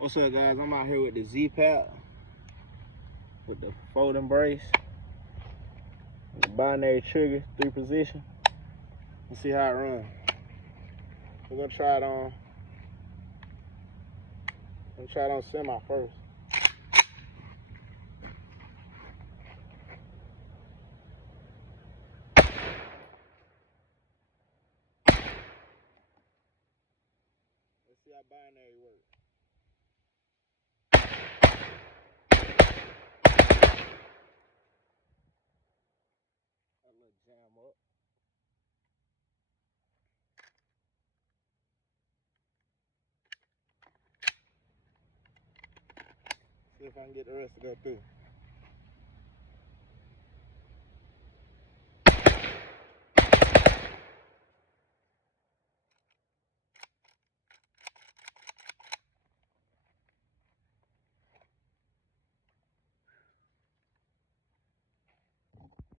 What's up, guys? I'm out here with the Z-Pack, with the folding brace, and the binary trigger, 3-position. Let's see how it runs. We're gonna try it on. Semi first. Let's see how binary works. That little jam up. See if I can get the rest to go through.